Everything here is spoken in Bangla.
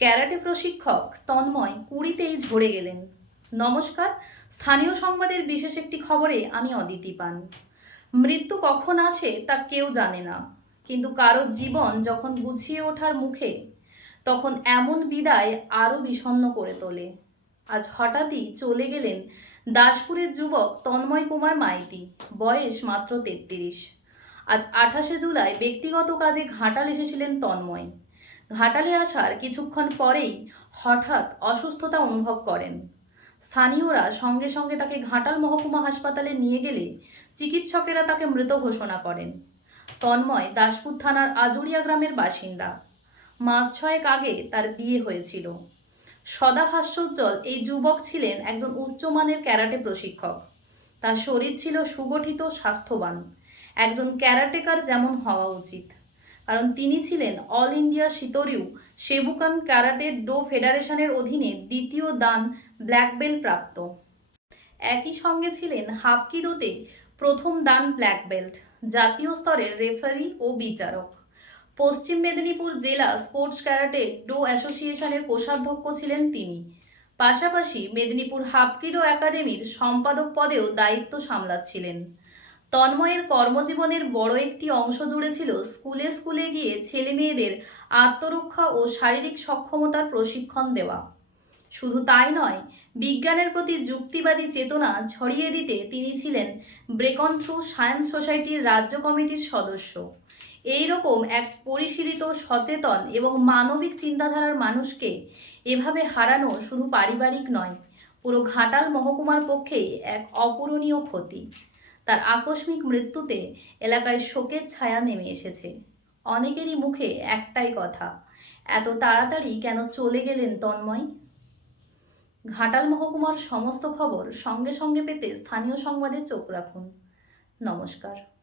ক্যারাটে প্রশিক্ষক তন্ময় কুড়িতেই ঝরে গেলেন। নমস্কার। স্থানীয় সংবাদের বিশেষ একটি খবরে আমি অদিতি পান মৃত্যু কখন আসে তা কেউ জানে না, কিন্তু কারোর জীবন যখন গুছিয়ে ওঠার মুখে, তখন এমন বিদায় আরও বিষণ্ণ করে তোলে। আজ হঠাৎই চলে গেলেন দাসপুরের যুবক তন্ময় কুমার মাইতি, বয়স মাত্র তেত্রিশ। আজ আঠাশে জুলাই ব্যক্তিগত কাজে ঘাটাল এসেছিলেন তন্ময়। ঘাটালে আসার কিছুক্ষণ পরেই হঠাৎ অসুস্থতা অনুভব করেন। স্থানীয়রা সঙ্গে সঙ্গে তাকে ঘাটাল মহকুমা হাসপাতালে নিয়ে গেলে চিকিৎসকেরা তাকে মৃত ঘোষণা করেন। তন্ময় দাসপুর থানার আজুরিয়া গ্রামের বাসিন্দা। মাস ছয়েক আগে তার বিয়ে হয়েছিল। সদা হাস্যোজ্জ্বল এই যুবক ছিলেন একজন উচ্চমানের ক্যারাটে প্রশিক্ষক। তার শরীর ছিল সুগঠিত, স্বাস্থ্যবান। একজন ক্যারাটেকার যেমন হওয়া উচিত। কারণ তিনি ছিলেন all India Shitoryu Seibukan karate do ফেডারেশনের অধীনে দ্বিতীয় দান ব্ল্যাক বেল্ট প্রাপ্ত। একই সঙ্গে ছিলেন হাপকিদোতে প্রথম দান ব্ল্যাক বেল্ট, জাতীয় স্তরের রেফারি ও বিচারক। পশ্চিম মেদিনীপুর জেলা স্পোর্টস ক্যারাটে ডো অ্যাসোসিয়েশনের কোষাধ্যক্ষ ছিলেন তিনি। পাশাপাশি মেদিনীপুর হাপকিডো একাডেমির সম্পাদক পদেও দায়িত্ব সামলাচ্ছিলেন। তন্ময়ের কর্মজীবনের বড় একটি অংশ জুড়ে ছিল স্কুলে স্কুলে গিয়ে ছেলে মেয়েদের আত্মরক্ষা ও শারীরিক সক্ষমতার প্রশিক্ষণ দেওয়া। শুধু তাই নয়, বিজ্ঞানের প্রতি যুক্তিবাদী চেতনা ছড়িয়ে দিতে তিনি ছিলেন ব্রেকন থ্রু সায়েন্স সোসাইটির রাজ্য কমিটির সদস্য। এই রকম এক পরিশীলিত, সচেতন এবং মানবিক চিন্তাধারার মানুষকে এভাবে হারানো শুধু পারিবারিক নয়, পুরো ঘাটাল মহকুমার পক্ষেই এক অপূরণীয় ক্ষতি। তার আকস্মিক মৃত্যুতে এলাকায় শোকের ছায়া নেমে এসেছে। অনেকেরই মুখে একটাই কথা, এত তাড়াতাড়ি কেন চলে গেলেন তন্ময়? ঘাটাল মহকুমার সমস্ত খবর সঙ্গে সঙ্গে পেতে স্থানীয় সংবাদে চোখ রাখুন। নমস্কার।